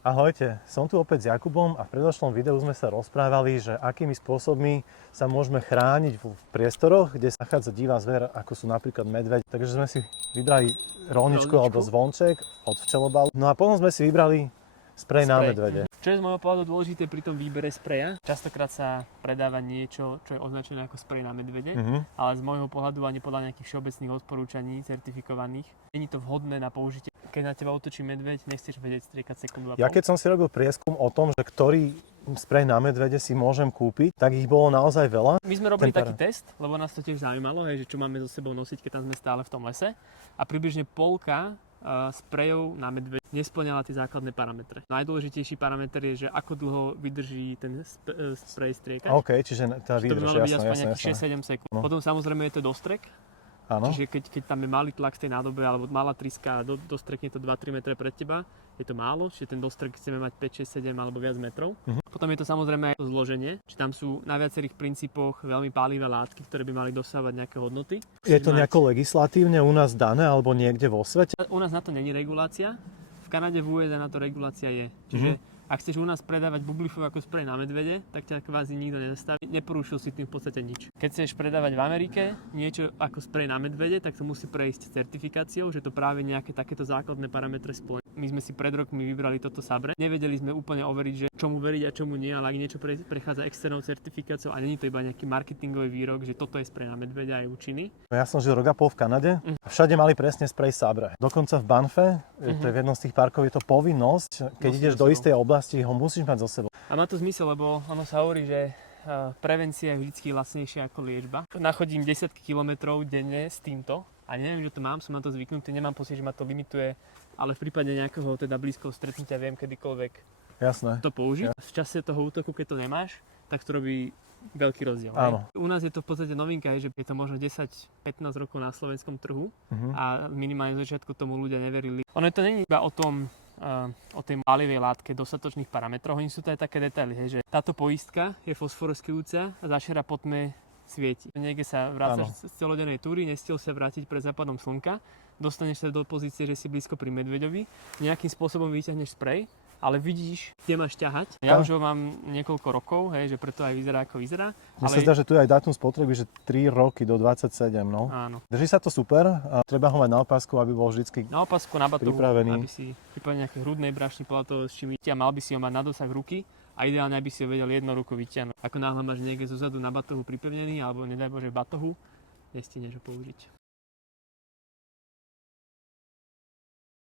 Ahojte, som tu opäť s Jakubom a v predošlom videu sme sa rozprávali, že akými spôsobmi sa môžeme chrániť v priestoroch, kde sa nachádza divá zver, ako sú napríklad medveď. Takže sme si vybrali rolničku alebo zvonček od včelobalu. No a potom sme si vybrali sprej na medvede. Čo je z môjho pohľadu dôležité pri tom výbere spreja? Častokrát sa predáva niečo, čo je označené ako sprej na medvede, ale z môjho pohľadu ani podľa nejakých všeobecných odporúčaní certifikovaných nie je to vhodné na použitie. Keď na teba útočí medveď, nechceš vedieť striekať sekundu a pol. Ja keď som si robil prieskum o tom, že ktorý sprej na medvede si môžem kúpiť, tak ich bolo naozaj veľa. My sme robili taký test, lebo nás to tiež zaujímalo, že čo máme so sebou nosiť, keď tam sme stále v tom lese. A približne polka sprejov na medveď nesplňala tie základné parametre. Najdôležitejší parameter je, že ako dlho vydrží ten sprej striekať. OK, čiže tá výdrž, to by malo byť aspoň nejakých 6-7 sekúnd. No. Potom samozrejme je to dostrek. Áno. Čiže keď tam je malý tlak z tej nádobe alebo malá tryska a dostrekne to 2-3 metre pred teba, je to málo, čiže ten dostrek chceme mať 5, 6, 7 alebo viac metrov. Potom je to samozrejme aj to zloženie, či tam sú na viacerých princípoch veľmi pálivé látky, ktoré by mali dosávať nejaké hodnoty. Je to nejako legislatívne u nás dané alebo niekde vo svete? U nás na to není regulácia. V Kanade, v USA na to regulácia je. Čiže ak chceš u nás predávať bublifov ako sprej na medvede, tak ťa kvázi nikto nezastaví. Neporušil si tým v podstate nič. Keď chceš predávať v Amerike niečo ako sprej na medvede, tak to musí prejsť certifikáciou, že to práve nejaké takéto základné parametre splňa. My sme si pred rokmi vybrali toto Sabre. Nevedeli sme úplne overiť, že čomu veriť a čomu nie, ale ak niečo prechádza externou certifikáciou a není to iba nejaký marketingový výrok, že toto je sprej na medveďa a je účinný. Ja som žil rok a pol v Kanade a všade mali presne sprej Sabre. Dokonca v Banffe, to je v jednom z tých parkov, je to povinnosť, keď ideš do istej oblasti, ho musíš mať so sebou. A má to zmysel, lebo ono sa hovorí, že prevencia je vždy lacnejšia ako liečba. Nachodím 10 kilometrov denne s týmto a neviem, že to mám, som na to zvyknutý, nemám pocit, že ma to limituje, ale v prípade nejakého teda blízkoho stretnutia viem kedykoľvek to použiť. V čase toho útoku, keď to nemáš, tak to robí veľký rozdiel. Áno. U nás je to v podstate novinka, že je to možno 10-15 rokov na slovenskom trhu a minimálne z začiatku tomu ľudia neverili. Ono to nie je iba o tom, o tej pálivej látke, dostatočných parametroch, oni sú to aj také detaily, že táto poistka je fosforoskujúca a zašera po tme svieti. Niekde sa vrácaš z celodennej túry, nestiel sa vrátiť pred západom slnka, dostaneš sa do pozície, že si blízko pri medveďovi, nejakým spôsobom vyťahneš sprej, ale vidíš, kde máš ťahať. Ja už ho mám niekoľko rokov, že preto aj vyzerá ako vyzerá. Mne sa zdá, že tu je aj dátum spotreby, že 3 roky do 27, no. Áno. Drží sa to super a treba ho mať na opasku, aby bol vždycky na opasku, na batohu, pripravený. Aby si prípadne nejaké hrudnej brašny, podľa toho, s čím vyťa, mal by si ho mať na dosah ruky a ideálne aby si ho vedel jednou rukou vyťahnuť. Ako náhle máš niekde zozadu na batohu pripevnený alebo nedaj Bože v batohu, nestihneš ho použiť.